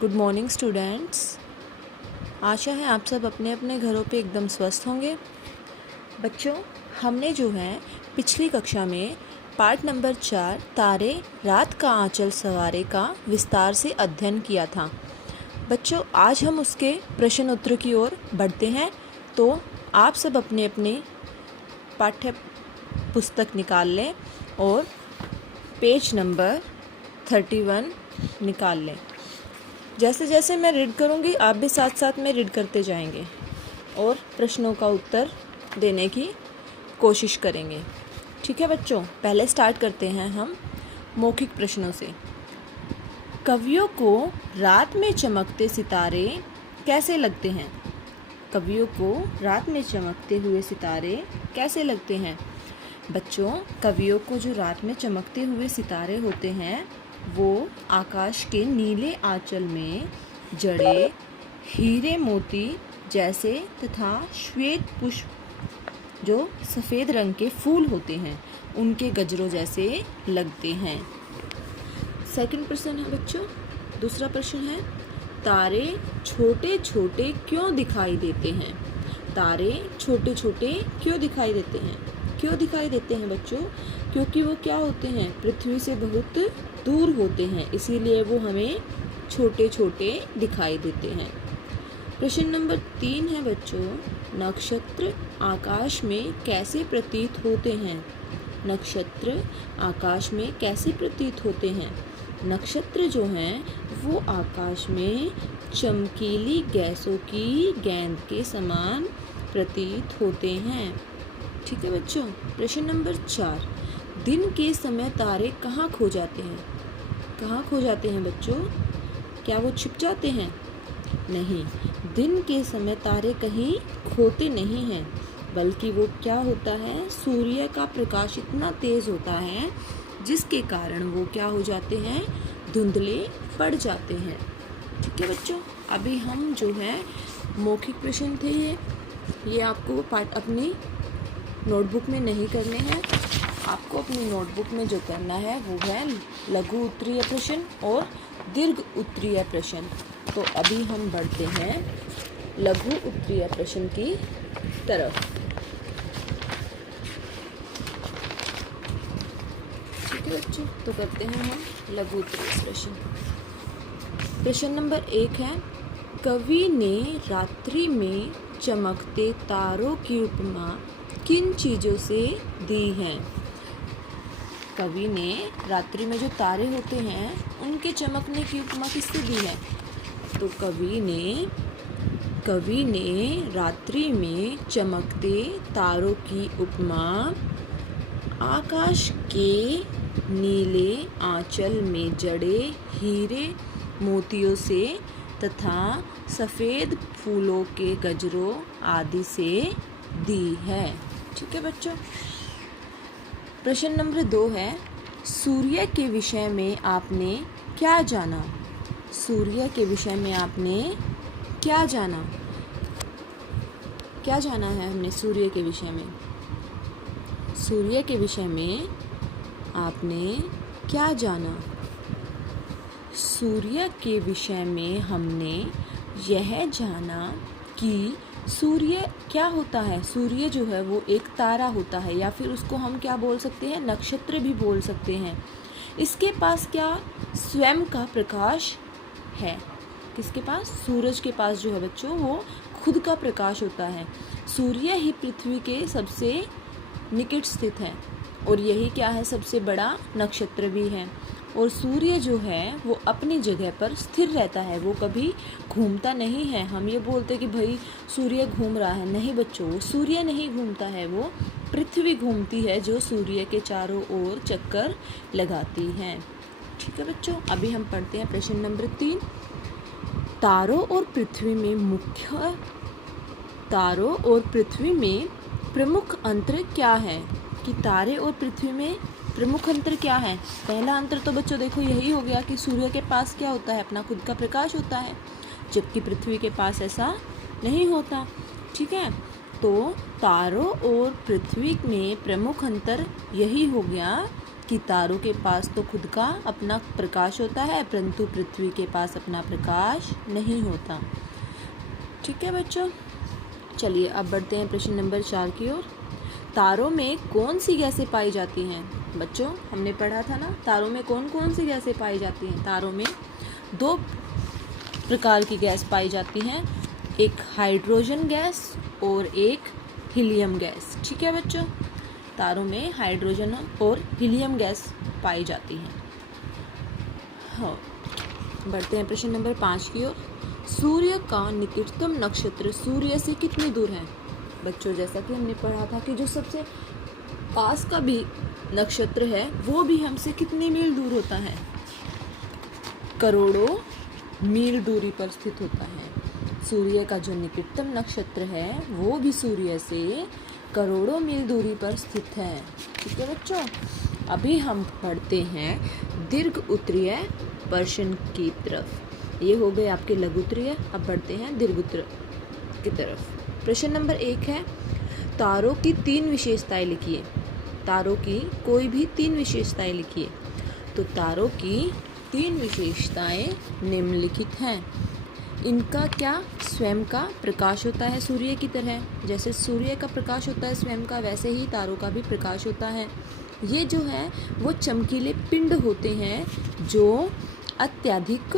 Good morning students. आशा है आप सब अपने अपने घरों पे एकदम स्वस्थ होंगे। बच्चों, हमने जो है पिछली कक्षा में पार्ट नंबर 4 तारे रात का आंचल सवारे का विस्तार से अध्ययन किया था। बच्चों, आज हम उसके प्रश्न उत्तर की ओर बढ़ते हैं। तो आप सब अपने अपने पाठ्य पुस्तक निकाल लें और पेज नंबर 31 निकाल लें। जैसे जैसे मैं रीड करूँगी आप भी साथ साथ में रीड करते जाएंगे और प्रश्नों का उत्तर देने की कोशिश करेंगे। ठीक है बच्चों, पहले स्टार्ट करते हैं हम मौखिक प्रश्नों से। कवियों को रात में चमकते सितारे कैसे लगते हैं? कवियों को रात में चमकते हुए सितारे कैसे लगते हैं? बच्चों, कवियों को जो रात में चमकते हुए सितारे होते हैं वो आकाश के नीले आंचल में जड़े हीरे मोती जैसे तथा श्वेत पुष्प जो सफ़ेद रंग के फूल होते हैं उनके गजरों जैसे लगते हैं। सेकंड प्रश्न है बच्चों, दूसरा प्रश्न है तारे छोटे छोटे क्यों दिखाई देते हैं? तारे छोटे छोटे क्यों दिखाई देते हैं? क्यों दिखाई देते हैं बच्चों? क्योंकि वो क्या होते हैं, पृथ्वी से बहुत दूर होते हैं, इसीलिए वो हमें छोटे छोटे दिखाई देते हैं। प्रश्न नंबर 3 है बच्चों, नक्षत्र आकाश में कैसे प्रतीत होते हैं? नक्षत्र आकाश में कैसे प्रतीत होते हैं? नक्षत्र जो हैं वो आकाश में चमकीली गैसों की गेंद के समान प्रतीत होते हैं। ठीक है बच्चों। प्रश्न नंबर 4, दिन के समय तारे कहाँ खो जाते हैं? कहाँ खो जाते हैं बच्चों? क्या वो छिप जाते हैं? नहीं, दिन के समय तारे कहीं खोते नहीं हैं, बल्कि वो क्या होता है, सूर्य का प्रकाश इतना तेज होता है जिसके कारण वो क्या हो जाते हैं, धुंधले पड़ जाते हैं। ठीक है बच्चों, अभी हम जो है मौखिक प्रश्न थे ये आपको अपनी नोटबुक में नहीं करने हैं। आपको अपनी नोटबुक में जो करना है वो है लघु उत्तरीय प्रश्न और दीर्घ उत्तरीय प्रश्न। तो अभी हम बढ़ते हैं लघु उत्तरीय प्रश्न की तरफ। ठीक है बच्चों, तो करते हैं हम लघु उत्तरीय प्रश्न। प्रश्न नंबर 1 है, कवि ने रात्रि में चमकते तारों की उपमा किन चीज़ों से दी है? कवि ने रात्रि में जो तारे होते हैं उनके चमकने की उपमा किससे दी है? तो कवि ने रात्रि में चमकते तारों की उपमा आकाश के नीले आंचल में जड़े हीरे मोतियों से तथा सफ़ेद फूलों के गजरों आदि से दी है। ठीक है बच्चों। प्रश्न नंबर 2 है, सूर्य के विषय में आपने क्या जाना? सूर्य के विषय में आपने क्या जाना? क्या जाना है हमने सूर्य के विषय में? सूर्य के विषय में आपने क्या जाना? सूर्य के विषय में हमने यह जाना कि सूर्य क्या होता है। सूर्य जो है वो एक तारा होता है, या फिर उसको हम क्या बोल सकते हैं, नक्षत्र भी बोल सकते हैं। इसके पास क्या स्वयं का प्रकाश है। किसके पास? सूरज के पास जो है बच्चों वो खुद का प्रकाश होता है। सूर्य ही पृथ्वी के सबसे निकट स्थित है और यही क्या है, सबसे बड़ा नक्षत्र भी है। और सूर्य जो है वो अपनी जगह पर स्थिर रहता है, वो कभी घूमता नहीं है। हम ये बोलते कि भाई सूर्य घूम रहा है, नहीं बच्चों, वो सूर्य नहीं घूमता है, वो पृथ्वी घूमती है जो सूर्य के चारों ओर चक्कर लगाती है। ठीक है बच्चों, अभी हम पढ़ते हैं प्रश्न नंबर 3, तारों और पृथ्वी में प्रमुख अंतर क्या है? कि तारे और पृथ्वी में प्रमुख अंतर क्या है? पहला अंतर तो बच्चों देखो यही हो गया कि सूर्य के पास क्या होता है, अपना खुद का प्रकाश होता है, जबकि पृथ्वी के पास ऐसा नहीं होता। ठीक है, तो तारों और पृथ्वी में प्रमुख अंतर यही हो गया कि तारों के पास तो खुद का अपना प्रकाश होता है, परंतु पृथ्वी के पास अपना प्रकाश नहीं होता। ठीक है बच्चों, चलिए अब बढ़ते हैं प्रश्न नंबर 4 की ओर। तारों में कौन सी गैसें पाई जाती हैं? बच्चों हमने पढ़ा था ना, तारों में कौन कौन सी गैसें पाई जाती हैं। तारों में 2 प्रकार की गैस पाई जाती हैं, एक हाइड्रोजन गैस और एक हीलियम गैस। ठीक है बच्चों, तारों में हाइड्रोजन और हीलियम गैस पाई जाती है। हाँ, बढ़ते हैं प्रश्न नंबर 5 की ओर। सूर्य का निकटतम नक्षत्र सूर्य से कितनी दूर है? बच्चों जैसा कि हमने पढ़ा था कि जो सबसे पास का भी नक्षत्र है वो भी हमसे कितनी मील दूर होता है? करोड़ों मील दूरी पर स्थित होता है। सूर्य का जो निकटतम नक्षत्र है वो भी सूर्य से करोड़ों मील दूरी पर स्थित है। ठीक है बच्चों, अभी हम पढ़ते हैं दीर्घ उत्तरीय प्रश्न की तरफ। ये हो गए आपके लघु उत्तरीय, अब बढ़ते हैं दीर्घ उत्तरीय की तरफ। प्रश्न नंबर 1 है, तारों की 3 विशेषताएं लिखिए। तारों की कोई भी 3 विशेषताएं लिखिए। तो तारों की 3 विशेषताएं निम्नलिखित हैं। इनका क्या स्वयं का प्रकाश होता है सूर्य की तरह, जैसे सूर्य का प्रकाश होता है स्वयं का, वैसे ही तारों का भी प्रकाश होता है। ये जो है वो चमकीले पिंड होते हैं जो अत्यधिक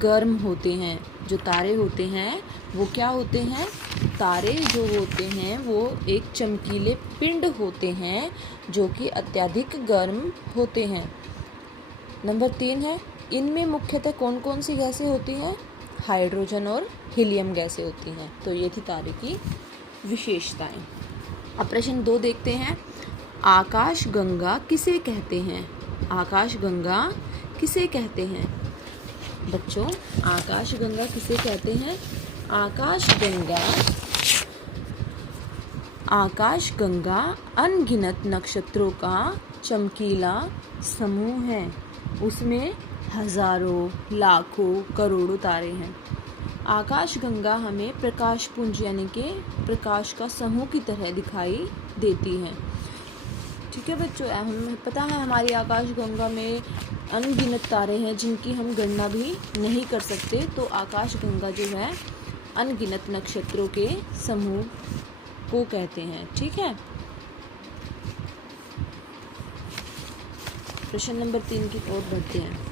गर्म होते हैं। जो तारे होते हैं वो क्या होते हैं? तारे जो होते हैं वो एक चमकीले पिंड होते हैं जो कि अत्यधिक गर्म होते हैं। नंबर 3 है, इनमें मुख्यतः कौन कौन सी गैसें होती हैं? हाइड्रोजन और हीलियम गैसें होती हैं। तो ये थी तारे की विशेषताएं। अब प्रश्न 2 देखते हैं, आकाश गंगा किसे कहते हैं? आकाश गंगा किसे कहते हैं? बच्चों आकाश गंगा किसे कहते हैं? आकाश गंगा अनगिनत नक्षत्रों का चमकीला समूह है। उसमें हजारों, लाखों, करोड़ों तारे हैं। आकाश गंगा हमें प्रकाश पुंज यानी कि प्रकाश का समूह की तरह दिखाई देती है। ठीक है बच्चों, हमें पता है हमारी आकाश गंगा में अनगिनत तारे हैं जिनकी हम गणना भी नहीं कर सकते। तो आकाश गंगा जो है अनगिनत नक्षत्रों के समूह को कहते हैं। ठीक है, प्रश्न नंबर 3 की ओर बढ़ते हैं।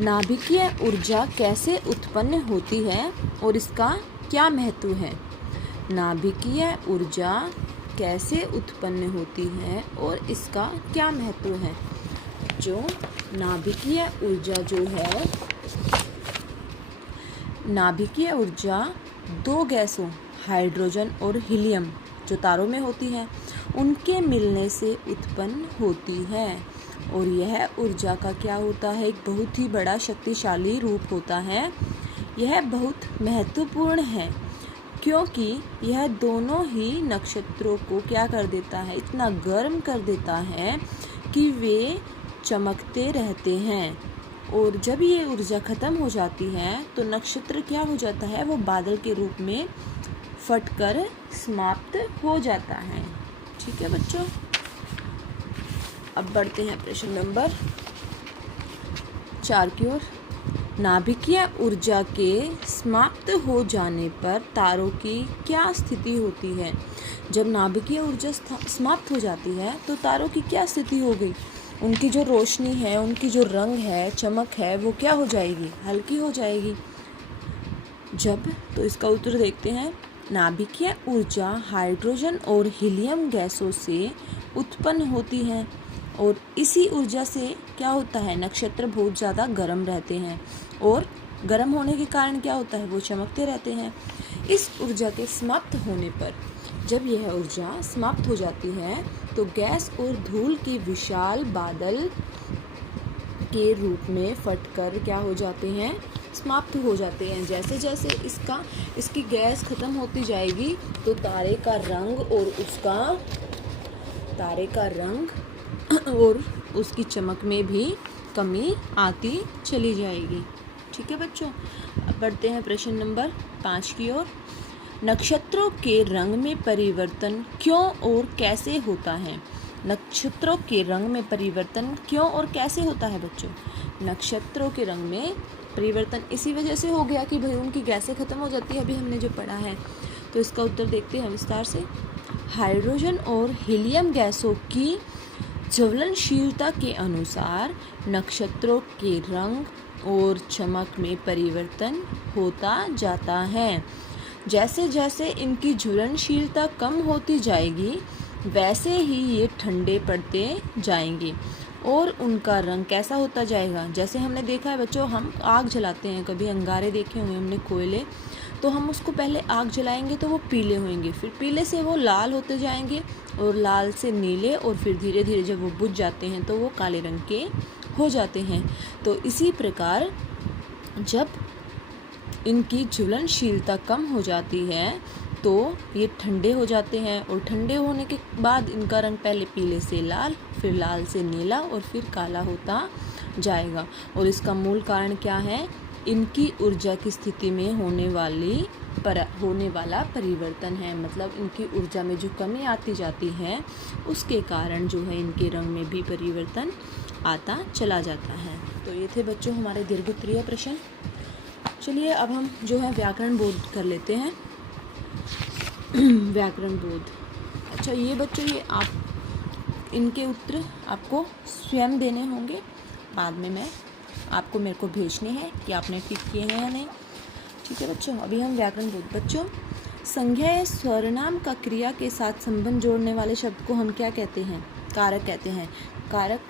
नाभिकीय ऊर्जा कैसे उत्पन्न होती है और इसका क्या महत्व है? नाभिकीय ऊर्जा कैसे उत्पन्न होती है और इसका क्या महत्व है? जो नाभिकीय ऊर्जा जो है, नाभिकीय ऊर्जा 2 गैसों हाइड्रोजन और हीलियम जो तारों में होती है उनके मिलने से उत्पन्न होती है। और यह ऊर्जा का क्या होता है? एक बहुत ही बड़ा शक्तिशाली रूप होता है। यह बहुत महत्वपूर्ण है क्योंकि यह दोनों ही नक्षत्रों को क्या कर देता है? इतना गर्म कर देता है कि वे चमकते रहते हैं। और जब ये ऊर्जा खत्म हो जाती है तो नक्षत्र क्या हो जाता है? वो बादल के रूप में फटकर समाप्त हो जाता है। ठीक है बच्चों, अब बढ़ते हैं प्रश्न नंबर 4 की ओर। नाभिकीय ऊर्जा के समाप्त हो जाने पर तारों की क्या स्थिति होती है? जब नाभिकीय ऊर्जा समाप्त हो जाती है तो तारों की क्या स्थिति हो गई? उनकी जो रोशनी है, उनकी जो रंग है, चमक है, वो क्या हो जाएगी? हल्की हो जाएगी। जब, तो इसका उत्तर देखते हैं। नाभिकीय ऊर्जा हाइड्रोजन और हीलियम गैसों से उत्पन्न होती है और इसी ऊर्जा से क्या होता है? नक्षत्र बहुत ज़्यादा गर्म रहते हैं और गर्म होने के कारण क्या होता है? वो चमकते रहते हैं। इस ऊर्जा के समाप्त होने पर, जब यह ऊर्जा समाप्त हो जाती है तो गैस और धूल के विशाल बादल के रूप में फटकर क्या हो जाते हैं? समाप्त हो जाते हैं। जैसे जैसे इसकी गैस खत्म होती जाएगी तो तारे का रंग और उसकी चमक में भी कमी आती चली जाएगी। ठीक है बच्चों, अब बढ़ते हैं प्रश्न नंबर 5 की ओर। नक्षत्रों के रंग में परिवर्तन क्यों और कैसे होता है? नक्षत्रों के रंग में परिवर्तन क्यों और कैसे होता है बच्चों? नक्षत्रों के रंग में परिवर्तन इसी वजह से हो गया कि भाई उनकी गैसें खत्म हो जाती है, अभी हमने जो पढ़ा है। तो इसका उत्तर देखते हैं विस्तार से। हाइड्रोजन और हीलियम गैसों की ज्वलनशीलता के अनुसार नक्षत्रों के रंग और चमक में परिवर्तन होता जाता है। जैसे जैसे इनकी ज्वलनशीलता कम होती जाएगी वैसे ही ये ठंडे पड़ते जाएंगे और उनका रंग कैसा होता जाएगा। जैसे हमने देखा है बच्चों, हम आग जलाते हैं, कभी अंगारे देखे होंगे हमने कोयले, तो हम उसको पहले आग जलाएंगे तो वो पीले होंगे, फिर पीले से वो लाल होते जाएंगे और लाल से नीले, और फिर धीरे धीरे जब वो बुझ जाते हैं तो वो काले रंग के हो जाते हैं। तो इसी प्रकार जब इनकी ज्वलनशीलता कम हो जाती है तो ये ठंडे हो जाते हैं, और ठंडे होने के बाद इनका रंग पहले पीले से लाल, फिर लाल से नीला और फिर काला होता जाएगा। और इसका मूल कारण क्या है? इनकी ऊर्जा की स्थिति में होने वाला परिवर्तन है। मतलब इनकी ऊर्जा में जो कमी आती जाती है उसके कारण जो है इनके रंग में भी परिवर्तन आता चला जाता है। तो ये थे बच्चों हमारे दीर्घोत्तरीय प्रश्न। चलिए अब हम जो है व्याकरण बोध कर लेते हैं। व्याकरण बोध। अच्छा ये बच्चों, ये आप इनके उत्तर आपको स्वयं देने होंगे, बाद में मेरे को भेजने हैं कि आपने ठीक किए हैं या नहीं। ठीक है बच्चों, अभी हम व्याकरण बोध। बच्चों संज्ञा या सर्वनाम का क्रिया के साथ संबंध जोड़ने वाले शब्द को हम क्या कहते हैं? कारक कहते हैं। कारक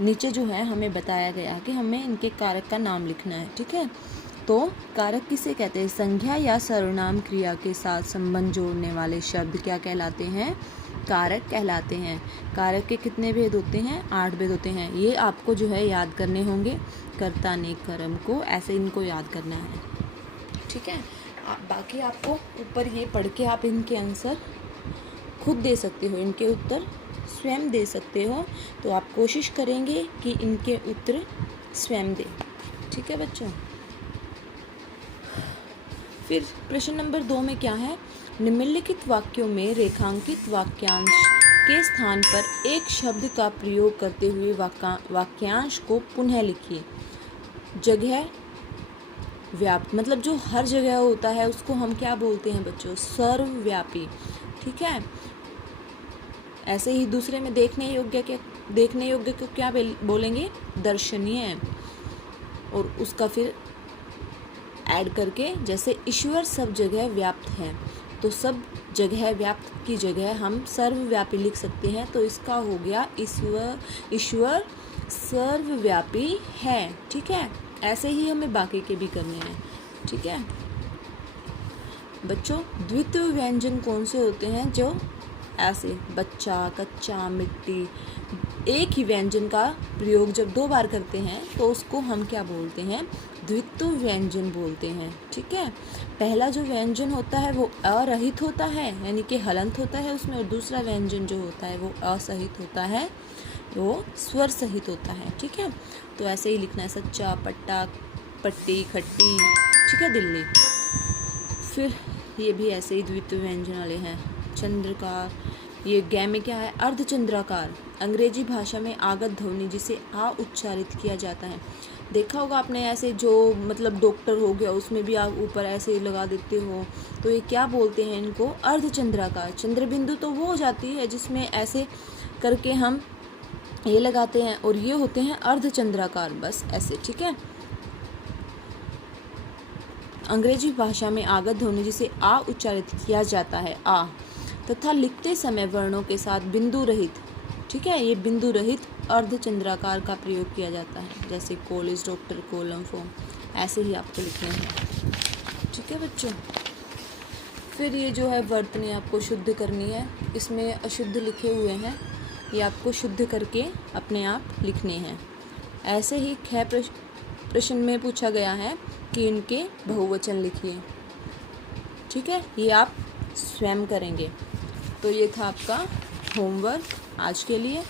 नीचे जो है हमें बताया गया कि हमें इनके कारक का नाम लिखना है। ठीक है, तो कारक किसे कहते हैं? संज्ञा या सर्वनाम क्रिया के साथ संबंध जोड़ने वाले शब्द क्या कहलाते हैं? कारक कहलाते हैं। कारक के कितने भेद होते हैं? 8 भेद होते हैं। ये आपको जो है याद करने होंगे। कर्ता ने कर्म को, ऐसे इनको याद करना है। ठीक है, बाकी आपको ऊपर ये पढ़ के आप इनके आंसर खुद दे सकते हो, इनके उत्तर स्वयं दे सकते हो। तो आप कोशिश करेंगे कि इनके उत्तर स्वयं दें। ठीक है बच्चों। फिर प्रश्न नंबर 2 में क्या है? निम्नलिखित वाक्यों में रेखांकित वाक्यांश के स्थान पर एक शब्द का प्रयोग करते हुए वाक्यांश को पुनः लिखिए। जगह व्याप्त, मतलब जो हर जगह होता है उसको हम क्या बोलते हैं बच्चों? सर्वव्यापी। ठीक है, ऐसे ही दूसरे में देखने योग्य को क्या बोलेंगे? दर्शनीय। और उसका फिर ऐड करके, जैसे ईश्वर सब जगह व्याप्त है, तो सब जगह व्याप्त की जगह हम सर्वव्यापी लिख सकते हैं। तो इसका हो गया ईश्वर सर्वव्यापी है। ठीक है, ऐसे ही हमें बाकी के भी करने हैं। ठीक है बच्चों, द्वितीय व्यंजन कौन से होते हैं? जो ऐसे बच्चा, कच्चा, मिट्टी, एक ही व्यंजन का प्रयोग जब 2 बार करते हैं तो उसको हम क्या बोलते हैं? द्वितीय व्यंजन बोलते हैं। ठीक है, पहला जो व्यंजन होता है वो अरहित होता है, यानी कि हलंत होता है उसमें, और दूसरा व्यंजन जो होता है वो असहित होता है, वो स्वर सहित होता है। ठीक है, तो ऐसे ही लिखना है। सच्चा, पट्टा, पट्टी, खट्टी। ठीक है, दिल्ली। फिर ये भी ऐसे ही द्वितीय व्यंजन वाले हैं। चंद्रकार, ये गै में क्या है? अर्धचंद्राकार। अंग्रेजी भाषा में आगत ध्वनि जिसे आ उच्चारित किया जाता है। देखा होगा आपने, ऐसे जो मतलब डॉक्टर हो गया उसमें भी आप ऊपर ऐसे लगा देते हो, तो ये क्या बोलते हैं इनको? अर्धचंद्राकार। चंद्रबिंदु तो वो हो जाती है जिसमें ऐसे करके हम ये लगाते हैं, और ये होते हैं अर्धचंद्राकार, बस ऐसे। ठीक है, अंग्रेजी भाषा में आगत ध्वनि जिसे आ उच्चारित किया जाता है, आ, तथा लिखते समय वर्णों के साथ बिंदु रहित। ठीक है, ये बिंदु रहित अर्धचंद्राकार का प्रयोग किया जाता है, जैसे कॉलेज, डॉक्टर, कॉलम, फॉर्म, ऐसे ही आपको लिखना है। ठीक है बच्चों। फिर ये जो है वर्तनी आपको शुद्ध करनी है, इसमें अशुद्ध लिखे हुए हैं, ये आपको शुद्ध करके अपने आप लिखने हैं। ऐसे ही 6 प्रश्न में पूछा गया है कि इनके बहुवचन लिखिए। ठीक है, ये आप स्वयं करेंगे। तो ये था आपका होमवर्क आज के लिए।